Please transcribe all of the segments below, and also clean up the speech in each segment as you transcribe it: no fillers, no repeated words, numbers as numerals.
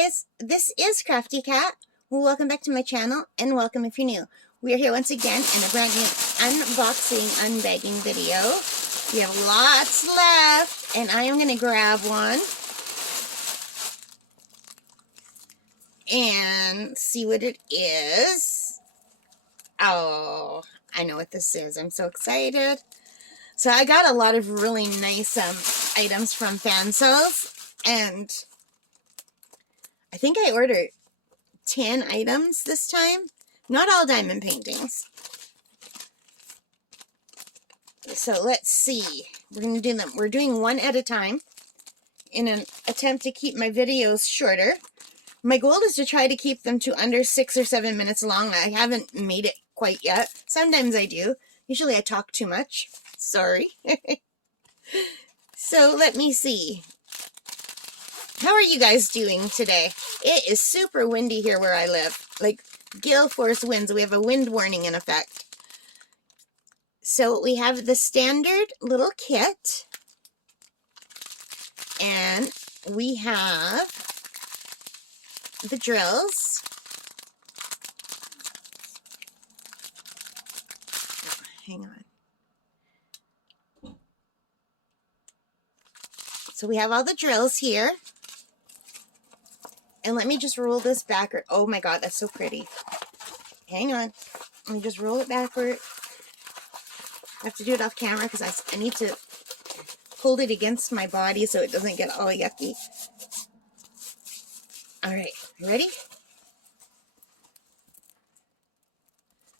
guys, this is Crafty Cat. Welcome back to my channel, and welcome if you're new. We are here once again in a brand new unboxing, unbagging video. We have lots left, and I am going to grab one and see what it is. Oh, I know what this is. I'm so excited. So I got a lot of really nice items from Fansells, and I think I ordered 10 items this time. Not all diamond paintings. So let's see. We're going to do them. We're doing one at a time in an attempt to keep my videos shorter. My goal is to try to keep them to under 6 or 7 minutes long. I haven't made it quite yet. Sometimes I do. Usually I talk too much. Sorry. So let me see. How are you guys doing today? It is super windy here where I live. Like gale force winds. We have a wind warning in effect. So we have the standard little kit. And we have the drills. Oh, hang on. So we have all the drills here. And let me just roll this backward. Oh my god, that's so pretty. Hang on. Let me just roll it backward. I have to do it off camera because I need to hold it against my body so it doesn't get all yucky. Alright, ready?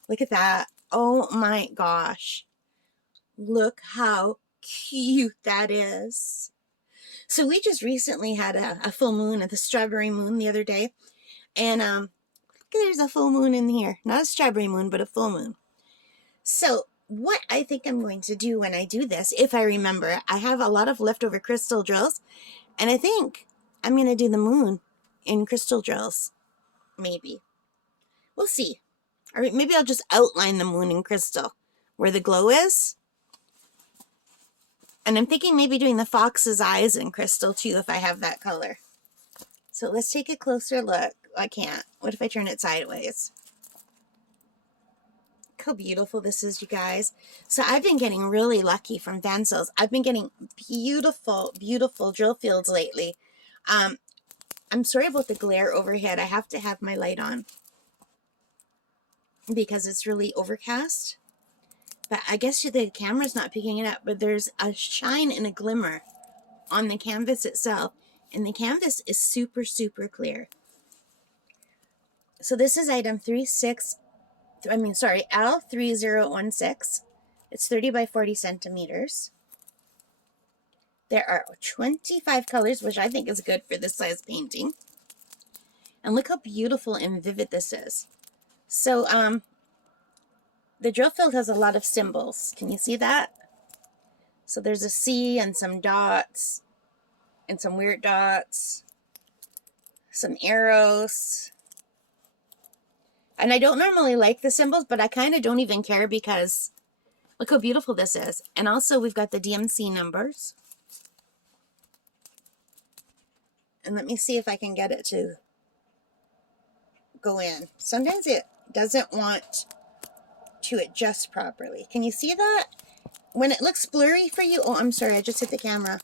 Look at that. Oh my gosh. Look how cute that is. So we just recently had a full moon at the strawberry moon the other day. And there's a full moon in here. Not a strawberry moon, but a full moon. So what I think I'm going to do when I do this, if I remember, I have a lot of leftover crystal drills. And I think I'm going to do the moon in crystal drills. Maybe. We'll see. Or maybe I'll just outline the moon in crystal where the glow is. And I'm thinking maybe doing the fox's eyes in crystal too if I have that color. So let's take a closer look. I can't. What if I turn it sideways? Look how beautiful this is, you guys. So I've been getting really lucky from Fansells. I've been getting beautiful, beautiful drill fields lately. I'm sorry about the glare overhead. I have to have my light on because it's really overcast. But I guess the camera's not picking it up, but there's a shine and a glimmer on the canvas itself. And the canvas is super, super clear. So this is item L3016. It's 30 by 40 centimeters. There are 25 colors, which I think is good for this size painting. And look how beautiful and vivid this is. So, the drill field has a lot of symbols. Can you see that? So there's a C and some dots and some weird dots, some arrows. And I don't normally like the symbols, but I kind of don't even care because look how beautiful this is. And also we've got the DMC numbers. And let me see if I can get it to go in. Sometimes it doesn't want to adjust properly. Can you see that? When it looks blurry for you, oh, I'm sorry, I just hit the camera.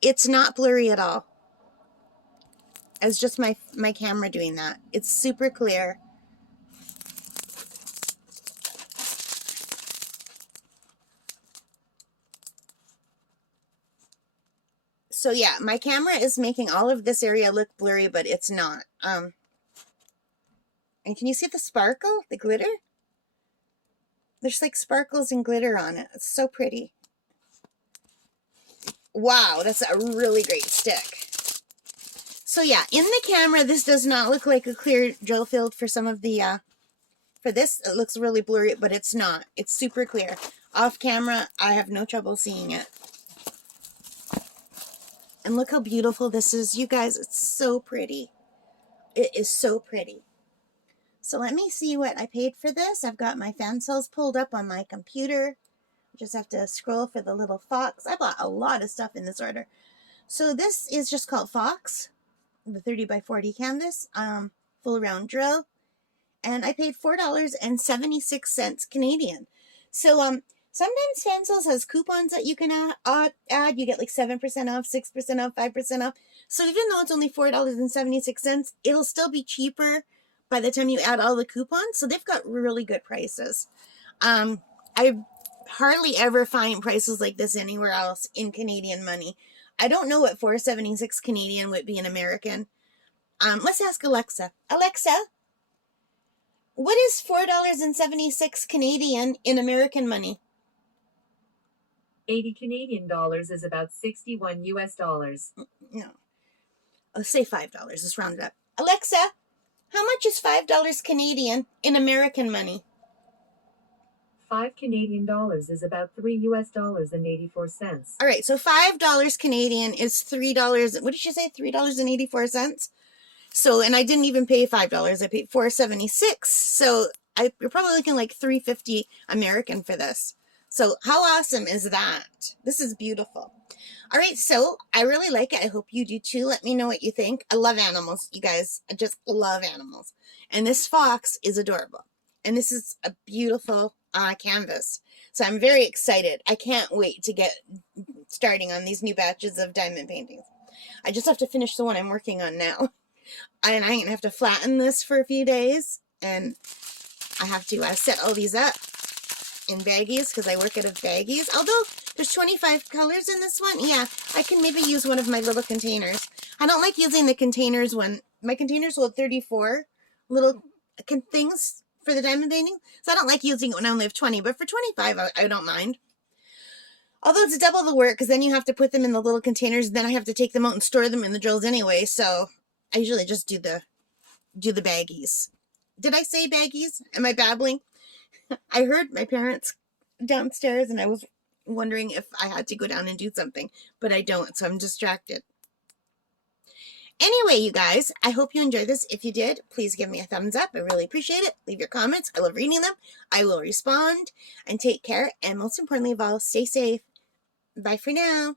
It's not blurry at all. It's just my camera doing that. It's super clear. So yeah, my camera is making all of this area look blurry, but it's not. And can you see the sparkle, the glitter? There's like sparkles and glitter on it. It's so pretty. Wow, that's a really great stick. So yeah, in the camera, this does not look like a clear drill field for some of the, for this, it looks really blurry, but it's not. It's super clear. Off camera, I have no trouble seeing it. And look how beautiful this is. You guys, it's so pretty. It is so pretty. So let me see what I paid for this. I've got my Fansells pulled up on my computer. Just have to scroll for the little fox. I bought a lot of stuff in this order. So this is just called Fox. the 30 by 40 canvas, full round drill, and I paid $4.76 Canadian. So sometimes Fansells has coupons that you can add. You get like 7% off, 6% off, 5% off. So even though it's only $4.76, it'll still be cheaper by the time you add all the coupons. So they've got really good prices. I hardly ever find prices like this anywhere else in Canadian money. I don't know what $4.76 Canadian would be in American. Let's ask Alexa. Alexa, what is $4.76 Canadian in American money? 80 Canadian dollars is about 61 US dollars. No. Let's say $5. Let's round it up. Alexa, how much is $5 Canadian in American money? 5 Canadian dollars is about 3 US dollars and 84 cents. All right, so $5 Canadian is $3. What did you say? $3.84? So, and I didn't even pay $5. I paid $4.76. So you're probably looking like $3.50 American for this. So how awesome is that? This is beautiful. All right, so I really like it. I hope you do too. Let me know what you think. I love animals, you guys. I just love animals. And this fox is adorable. And this is a beautiful canvas. So I'm very excited. I can't wait to get starting on these new batches of diamond paintings. I just have to finish the one I'm working on now. And I'm going to have to flatten this for a few days. And I have to set all these up in baggies because I work out of baggies. Although there's 25 colors in this one. Yeah, I can maybe use one of my little containers. I don't like using the containers when my containers hold 34 little things for the diamond painting. So I don't like using it when I only have 20. But for 25, I don't mind. Although it's double the work because then you have to put them in the little containers. Then I have to take them out and store them in the drills anyway. So I usually just do the baggies. Did I say baggies? Am I babbling? I heard my parents downstairs and I was wondering if I had to go down and do something, but I don't, so I'm distracted. Anyway, you guys, I hope you enjoyed this. If you did, please give me a thumbs up. I really appreciate it. Leave your comments. I love reading them. I will respond, and take care. And most importantly of all, stay safe. Bye for now.